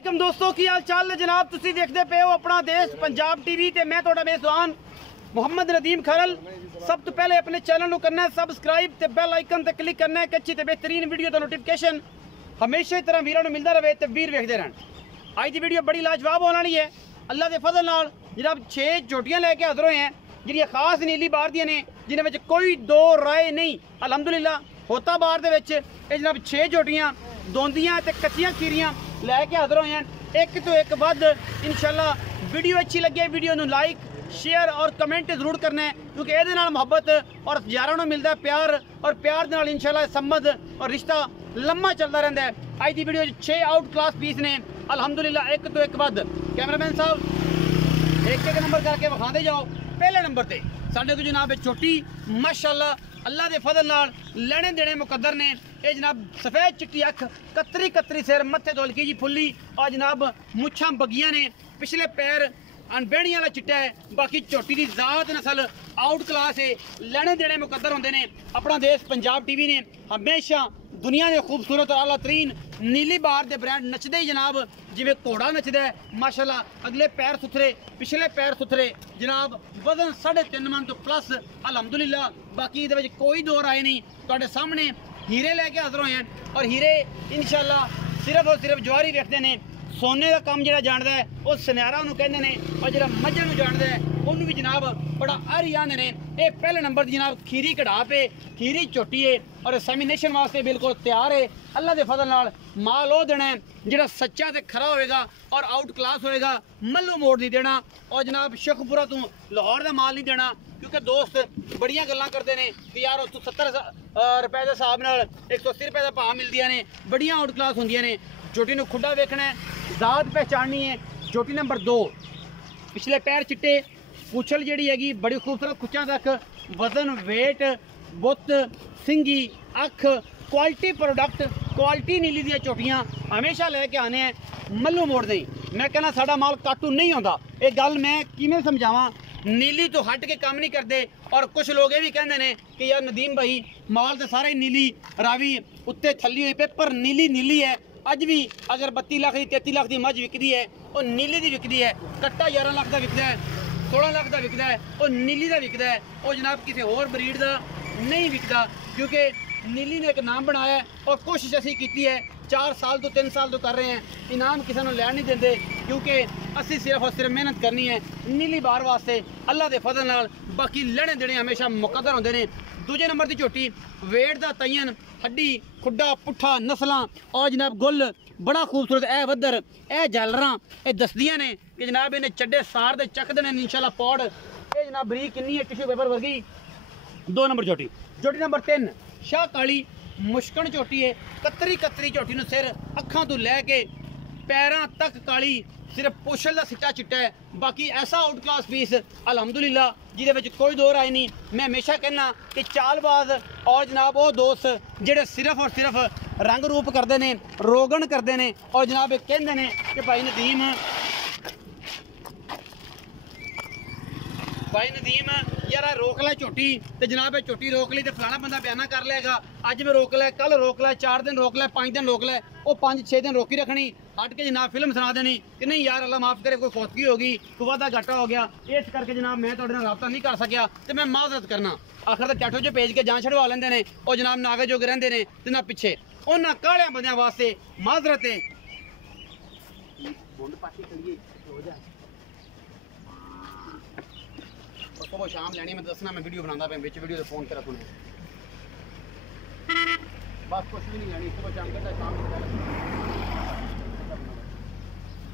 वालेकुम दोस्तों की हाल चाल जनाब तुसी देखते पे हो अपना देश पंजाब टीवी ते मैं तुहाडा मेज़बान मुहम्मद नदीम खरल। सब तो पहले अपने चैनल को करना है सबसक्राइब ते बेल आइकन ते क्लिक करना है कि अच्छी ते बेहतरीन वीडियो का नोटिफिकेशन हमेशा इस तरह वीरों मिलता रहे तो वीर वेखते रहन। अज की वीडियो बड़ी लाजवाब होने वाली है। अल्लाह के फजल नाल जनाब 6 झोटियां लैके हाजिर होए हैं जिहड़ियां खास नीली बार दियां ने जिन्हां विच कोई दो राय नहीं। अलहमदुलिल्लाह होता बार दे विच ये जनाब 6 झोटियां दोंदियां ते कच्चियां खीरियां लैके हाजिर होए हैं। एक तो एक बद इंशाल्लाह वीडियो अच्छी लगे वीडियो नूं लाइक शेयर और कमेंट जरूर करना है क्योंकि ये मुहब्बत और यारों को मिलता है प्यार और प्यार दे नाल इंशाल्लाह संबंध और रिश्ता लम्मा चलता रहता है। अज की वीडियो 6 आउट क्लास पीस ने अलहमदुलिल्लाह एक तो एक बद। कैमरामैन साहब एक एक नंबर करके विखाते जाओ। पहले नंबर पर साढ़े को जनाब छोटी माशाल्लाह अल्लाह के फजल नाल लेने देने मुकद्दर ने। ये जनाब सफेद चिट्टी अख कतरी कतरी सिर मत्थे दोलकी जी फुल्ली और जनाब मुछां बगियां ने पिछले पैर अनबेड़िया वाला चिट्टा है। बाकी झोटी की जात नस्ल आउट क्लास है लेने देने मुकद्दर होंगे ने। अपना देश पंजाब टीवी ने हमेशा दुनिया के खूबसूरत और आला तरीन नीली बार के ब्रांड नचते ही जनाब जिवें घोड़ा नचदा है माशाल्लाह। अगले पैर सुथरे पिछले पैर सुथरे जनाब वजन 3.5 मन तो प्लस अलहमदुलिल्लाह। बाकी ये कोई दो राय नहीं। तुहाडे सामने हीरे लैके हाजिर होए हैं और हीरे इंशाल्लाह सिर्फ और सिर्फ जवारी वेखते हैं। सोने का काम जो जानता है वो सुनहरा उन्होंने कहते हैं और जो मझां नूं जानता है उन्होंने भी जनाब बड़ा हरी आंदे ने। ये पहले नंबर की जनाब खीरी कढ़ा पे खीरी चोटी है और सैमिनेशन वास्ते बिल्कुल तैयार है। अल्लाह के फजल नाल माल वो देना है जो सच्चा तो खरा होएगा और आउट क्लास होएगा। मल्लू मोड़ नहीं देना और जनाब शेखपुरा तू लाहौर का माल नहीं देना क्योंकि दोस्त बड़ियां गल्लां करते हैं कि यार उस 70 रुपए के हिसाब नाल 180 रुपए का भाव मिलदियां ने बड़ियां आउट क्लास होंदियां ने। झोटी नूं खुड्डा वेखना है जात पहचाननी है। झोटी नंबर 2 पिछले पैर चिट्टे पुछल जी हैगी बड़ी खूबसूरत कुच्चा तक वजन वेट बुत सिंगी अख क्वालिटी प्रोडक्ट क्वालिटी नीली दी झोटियां हमेशा लैके आने हैं मल्लू मोड़ नहीं। मैं कहना साडा माल काटू नहीं होता। ये गल मैं किवें समझावां नीली तो हट के काम नहीं करते। और कुछ लोग ये भी कहते हैं कि यार नदीम भाई माल तो सारा ही नीली रावी उत्ते थली हुई पे पर नीली नीली है। अज भी अगर 32 लाख की 33 लाख की मझ विकदी है और नीली की विकदी है। कट्टा 11 लाख का विकदा है 16 लाख का विकदा है और नीली का विकदा है। और जनाब किसी होर ब्रीड का नहीं विकदा क्योंकि नीली ने एक नाम बनाया है और कोशिश असी की है 4 साल तो 3 साल तो कर रहे हैं। इनाम किसी को लैन नहीं देंगे क्योंकि असी सिर्फ और सिर्फ मेहनत करनी है नीली बार वास्ते अल्लाह के फजल नाल। बाकी लेने देने हमेशा मुकद्दर होंगे ने। दूजे नंबर की झोटी वेट का तयन हड्डी खुड्डा पुट्ठा नस्लां और जनाब गुल बड़ा खूबसूरत ए वधर ए झालरां ये दसदियां ने कि जनाब इन्हें चड्डे सार दे चक देने इंशाल्लाह पौड़। ये जनाब बरीक किन्नी है टिश्यू पेपर वर्गी। 2 नंबर झोटी झोटी नंबर 3 शाह काली मुश्कन झोटी है कतरी कतरी झोटी नूं सिर अखां तो लैके पैरां तक काली सिर्फ पुछल का सिट्टा चिट्टा है। बाकी ऐसा आउट क्लास पीस अलहमदुलिल्लाह जिहदे कोई दो राय नहीं। मैं हमेशा कहना कि चालबाज और जनाब वो दोस्त जेडे सिर्फ और सिर्फ रंग रूप करते हैं रोगन करते हैं और जनाब कहते हैं कि भाई नदीम यार रोक लै झोटी तो जनाब झोटी रोक ली तो फलाना बंदा बयाना कर लेगा अज में रोक लै कल रोक लै 4 दिन रोक लै 5 दिन रोक लै वो 5-6 दिन रोकी रखनी हट के जनाब फिल्म सुना देनी कि नहीं यार अल्लाह माफ़ करे कोई फौतगी होगी कोई वादा घाटा हो गया इस करके जनाब मैं तुहाडे नाल राबता नहीं कर सकिया तो मैं माजरत करना। आखिर तो टैटो जो भेज के जान छड़वा लेंदे ने और जनाब नागे जोग रहिंदे ने ते ना पिछे उन्हां कालियां बंदियां वास्ते माजरत है। सुबह शाम लैनी मैं दसना मैं वीडियो बनाता पे विच वीडियो तो फोन करा सुने बस कुछ भी नहीं लैनी सुबह शाम करता शाम।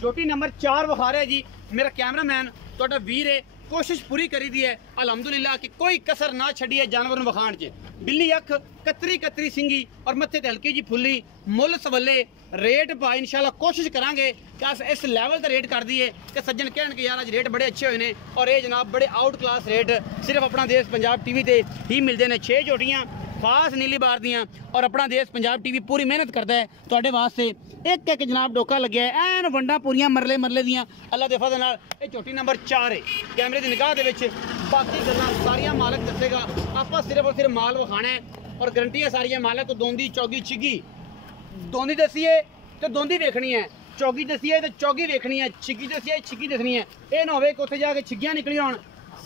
झोटी नंबर 4 विखा रहा है जी मेरा कैमरामैन तुहाडा वीर है। कोशिश पूरी करी दी है अलहमदुलिल्लाह कि कोई कसर ना छड़ी है जानवर विखाण च। बिल्ली अख कतरी कतरी सिंगी और मत्थे ते हल्की जी फुल्ली मुल सवले रेट पा इंशाल्लाह कोशिश करांगे कि अस इस लैवल का रेट कर दिए कि सज्जन कहन कि यार अज रेट बड़े अच्छे हुए हैं। और ये जनाब बड़े आउट क्लास रेट सिर्फ अपना देश पंजाब टीवी ते ही मिलते हैं। 6 झोटियां खास नीली बार दियां और अपना देश पंजाब टीवी पूरी मेहनत करता है तुहाडे वास्ते। एक एक जनाब डोका लग्या है एन वंडा पूरियां मरले मरले दियां अल्लाह के फजल नाल। ये झोटी नंबर 4 है कैमरे की निगाह दे विच। बाकी गल्लां सारियां मालक दसेगा आपां सिर्फ और सिर्फ माल विखाना है और गारंटी है सारियां मालक दोंदी चौगी छिगी दोंदी दसीए तो दोंदी देखनी है चौगी दसी है तो चौगी वेखनी है, छिग्गी दसी है छिग्गी दसनी है। ये ना होवे कि उत्थे जाके छिग्गियां निकली होण,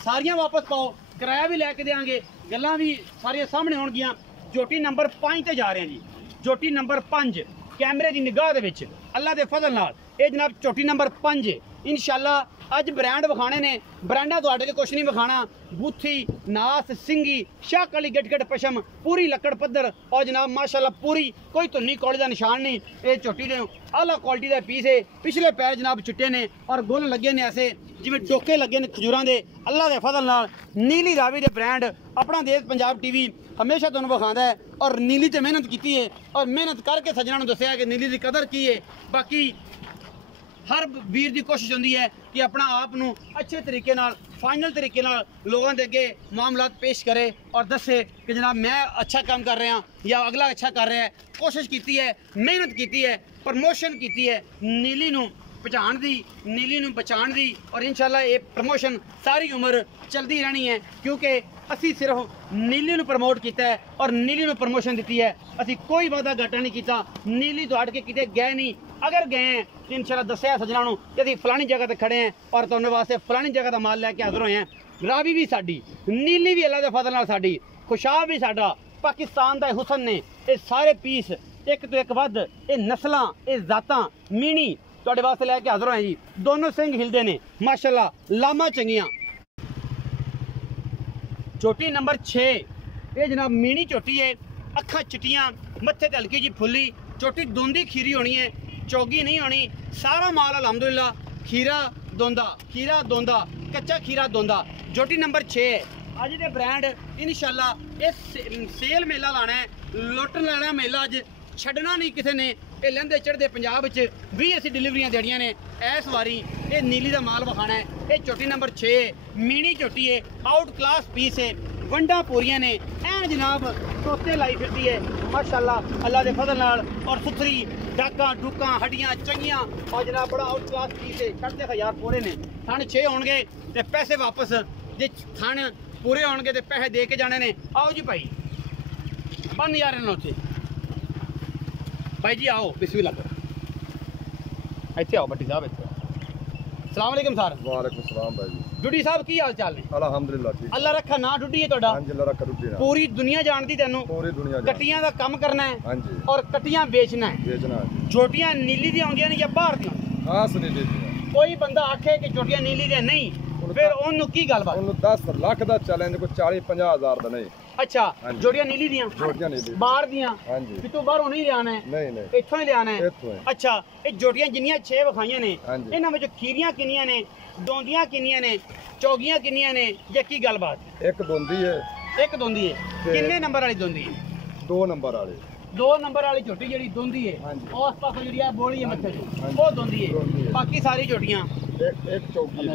सारियां वापस पाओ, किराया भी लैके देंगे, गल्लां भी सारियां सामने होणगियां। जोटी नंबर 5 ते जा रहे हैं जी, जोटी नंबर 5 कैमरे की निगाह दे विच अल्लाह दे फजल नाल ये जनाब चोटी नंबर 5 इंशाल्लाह। अज ब्रांड विखाने ने, ब्रांडा तुहाडे के कुछ नहीं विखाना। बूथी, नास, सिंगी, शाहकली, गटगट पशम, पूरी लकड़ पद्धर और जनाब माशाल्लाह पूरी कोई धुन्नी कौड़ी का निशान नहीं। ये चोटी दे आला क्वालिटी का पीस है। पिछले पैर जनाब चिट्टे ने और गुल लगे ने ऐसे जिवें टोके लगे ने खजूरां दे। अल्लाह दे फजल नाल नीली रावी दे ब्रांड अपना देश पंजाब टीवी हमेशा तुहानूं विखांदा है और नीली ते मेहनत की है और मेहनत करके सज्जणां नूं दस्सिआ कि नीली की कदर की है। बाकी हर वीर की कोशिश होती है कि अपना आप नूं अच्छे तरीके नाल फाइनल तरीके नाल लोगों के अगे मामलात पेश करे और दसे कि जनाब मैं अच्छा काम कर रहा या अगला अच्छा कर रहा है। कोशिश की है, मेहनत की है, प्रमोशन की है नीली नूं पहचान दी, नीली नूं बचाण दी और इंशाल्लाह ये प्रमोशन सारी उम्र चलती रहनी है क्योंकि असी सिर्फ नीली नूं प्रमोट किया है और नीली नूं प्रमोशन दी है। असी कोई वादा घाटा नहीं किया, नीली तो हट के किते गए नहीं। अगर गए हैं तो इंशाल्लाह दस्सिआ सज्जणा नूं कि असीं फलानी जगह ते खड़े हैं और तुहानूं वास्ते फलानी जगह का माल लैके हाज़र होए हैं। रावी भी साडी, नीली भी अल्लाह दे फजल नाल साडी, खुशाब भी साडा, पाकिस्तान दा हुसन ने। ये सारे पीस एक तो एक वध, ये नस्लां, ये जातां मीणी तुहाडे वास्ते लैके हाज़र होए जी। दोनों सिंग हिलदे ने माशाल्लाह, लामा चंगियां। चोटी नंबर 6 ये जनाब मीणी चोटी है, अखा चिट्टियां, मत्थे ते हल्की जी फुल्ली, चोटी दोंदी खीरी होनी है, चौगी नहीं होनी। सारा माल अलहमदुलिल्लाह खीरा दोंदा, कच्चा खीरा दोंदा। चोटी नंबर 6 है। अज दे ब्रांड इंशाल्लाह इस सेल मेला लाना है, लुट लाना मेला अज, छड्डना नहीं किसी ने। ये लहंदे चढ़दे पंजाब भी असी डिलीवरियां देनियां ने। इस वारी ये नीली का माल विखाना है। ये चोटी नंबर 6 मीणी चोटी है, आउट क्लास पीस है, वंडा पूरियां ने, ऐन जनाब तोते लाई फिरती है माशाल्लाह अल्लाह के फजल नाल और सुथरी डाका डूका हड्डियां चंगियां और जनाब बड़ा आउट क्लास पीस है। 1000 पूरे ने, थन 6 होणगे ते पैसे वापस, जे थन पूरे होणगे ते पैसे दे के जाने ने। आओ जी भाई, 5000 ने उत्थे भाई जी, आओ बिस्मिल्लाह करो, इत्थे आओ भट्टी साहब, इत्थे। सलाम अलैकुम सर। वालेकुम सलाम भाई जी। डुडी साहब की हाल चाल ने? अल्हम्दुलिल्लाह ठीक। अल्लाह रखा ना डुडी है तुहाडा? हां जी, अल्लाह रखा डुडी ना। पूरी दुनिया जानती तैनू? पूरी दुनिया जानती। कट्टियां दा काम करना है? हां जी। और कट्टियां बेचना है? बेचना है। छोटियां नीली दी आउंदियां ने या बाहर दी? हां सुनी दी। कोई बंदा आखे कि छोटियां नीली दी नहीं, फिर ओनू की गलबात? ओनू 10 लाख दा चैलेंज, कोई 40-50 हज़ार दा नहीं। अच्छा, जोड़ियां नीली दियां? जोड़ियां नीली। बाहर दियां? हां जी। कि तू बाहरों नहीं लियाना है? नहीं नहीं, इत्थों ही लियाना है। इत्थों है। अच्छा, ये जोड़ियां जिन्नियां 6 विखाइयां ने, हां जी। इन्हां विच खीरियां किन्नियां ने, दोंदियां किन्नियां ने, चौगियां किन्नियां ने, या की गलबात? एक दोंदी है, एक दोंदी है। किन्ने नंबर वाली दोंदी है? 2 नंबर वाली। 2 नंबर वाली झोटी जी दोंदी है, हाँ जी। उस पास जी बोली है मत्थे हाँ से, जी। वो दोंदी दोंदी है। है। बाकी सारी झोटियां एक चौकी है।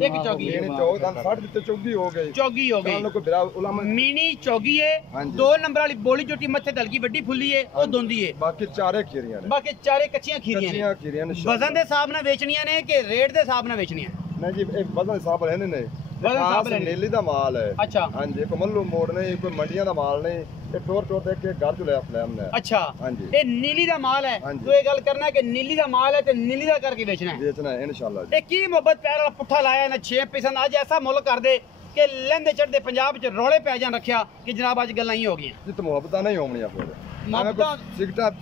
एक चौगी है। मीणी चौक दा 60 ते चौकी हो गई। चौगी हो कान गई। को बिरा उलामा। मीनी चौगी है। हाँ जी। 2 नंबर वाली बोली झोटी मत्थे दलकी बड़ी फुल्ली है, वो दोंदी है। बाकी चारे खीरियां ने। बाकी चारे कच्चियां खीरियां कच्चियां ने। खीरियां ने। वजन के हिसाब नाल बेचनियां ने कि रेट के हिसाब नाल बेचनियां? नहीं जी, एक वजन हिसाब रहने ने। वजन हिसाब रहने। नीली दा माल है। अच्छा। हां जी, कोई मल्लू मोड़ नहीं, कोई मंडियां दा माल नहीं। ये टोर देख के घर चले अपने हमने। अच्छा। हां जी। ये नीली दा माल है। हाँ जी। तो ये गल करना है कि नीली दा माल है ते नीली दा करके बेचना है। बेचना है इंशाल्लाह जी। ये की मोहब्बत पैर वाला पुट्ठा लाया ना 6 पसंद अज ऐसा मुल्क कर दे कि लहंदे चढ़दे पंजाब च रौले पै जान रखिया कि जनाब अज गल्लां ही हो गई। जित मोहब्बत नहीं होनी है फिर। मोहब्बत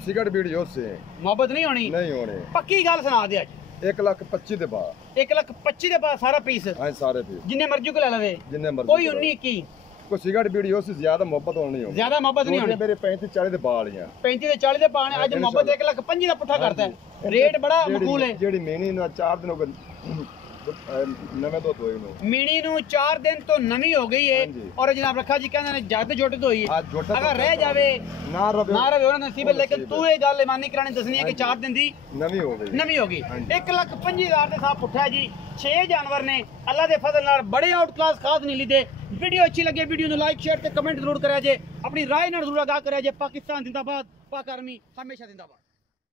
सिगरेट बीड़ी से मोहब्बत नहीं होनी। नहीं होनी। पक्की गल सुना दे अज। 1,25,000 ਦੇ ਬਾਅਦ 1,25,000 ਦੇ ਬਾਅਦ ਸਾਰਾ ਪੀਸ? ਹਾਂ ਸਾਰੇ ਪੀਸ ਜਿੰਨੇ ਮਰਜ਼ੀ ਕੋ ਲੈ ਲਵੇ, ਜਿੰਨੇ ਮਰਜ਼ੀ ਕੋਈ 19 21 ਕੋਈ ਸਿਗਰਟ ਬੀੜੀ ਉਸ ਜ਼ਿਆਦਾ ਮੁਹੱਬਤ ਹੋਣੀ ਹੋਣੀ। ਜ਼ਿਆਦਾ ਮੁਹੱਬਤ ਨਹੀਂ ਹੋਣੀ। ਮੇਰੇ 35-40 ਦੇ ਬਾਲ ਆ। 35 ਤੇ 40 ਦੇ ਪਾਣੇ ਅੱਜ ਮੁਹੱਬਤ 1,25,000 ਦਾ ਪੁੱਠਾ ਕਰਦਾ ਹੈ। ਰੇਟ ਬੜਾ ਮਕਬੂਲ ਹੈ। ਜਿਹੜੀ ਮੀਣੀ ਨੂੰ 4 ਦਿਨ ਹੋ ਗਏ ਨਵੇਂ ਤੋਂ ਧੋਈ ਨੂੰ। ਮੀਣੀ ਨੂੰ 4 ਦਿਨ ਤੋਂ ਨਵੀਂ ਹੋ ਗਈ ਹੈ ਔਰ ਜਨਾਬ ਰੱਖਾ ਜੀ ਕਹਿੰਦੇ ਨੇ ਜੱਟ ਜੁੱਟ ਧੋਈ ਹੈ। ਅਗਰ ਰਹਿ ਜਾਵੇ ਨਾ ਰਵੇ ਉਹਨਾਂ ਦਾ ਨਸੀਬ ਹੈ। ਲੇਕਿਨ ਤੂੰ ਇਹ ਗੱਲ ਇਮਾਨੀ ਕਰਾਣੀ ਦੱਸਣੀ ਹੈ ਕਿ 4 ਦਿਨ ਦੀ ਨਵੀਂ ਹੋ ਗਈ। 1,25,000 ਦੇ ਸਾਹ ਪੁੱਠਾ ਜੀ। 6 ਜਾਨਵਰ ਨੇ ਅੱਲਾ ਦੇ ਫਜ਼ਲ ਨਾਲ ਬੜੇ ਆਊਟ ਕਲਾਸ ਖਾਸ ਨੀਲੀ ਦੇ। ਵੀਡੀਓ ਅੱਛੀ ਲੱਗੇ ਵੀਡੀਓ ਨੂੰ ਲਾਈਕ ਸ਼ੇਅਰ ਤੇ ਕਮੈਂਟ ਜ਼ਰੂਰ ਕਰਿਆ ਜੇ। ਆਪਣੀ ਰਾਏ ਨਾਲ ਜ਼ਰੂਰ ਆਗਾਹ ਕਰਿਆ ਜੇ। ਪਾਕਿਸਤਾਨ ਜ਼ਿੰਦਾਬਾਦ, ਪਾਕ ਆਰਮੀ ਹਮੇਸ਼ਾ ਜ਼ਿੰਦਾਬਾਦ।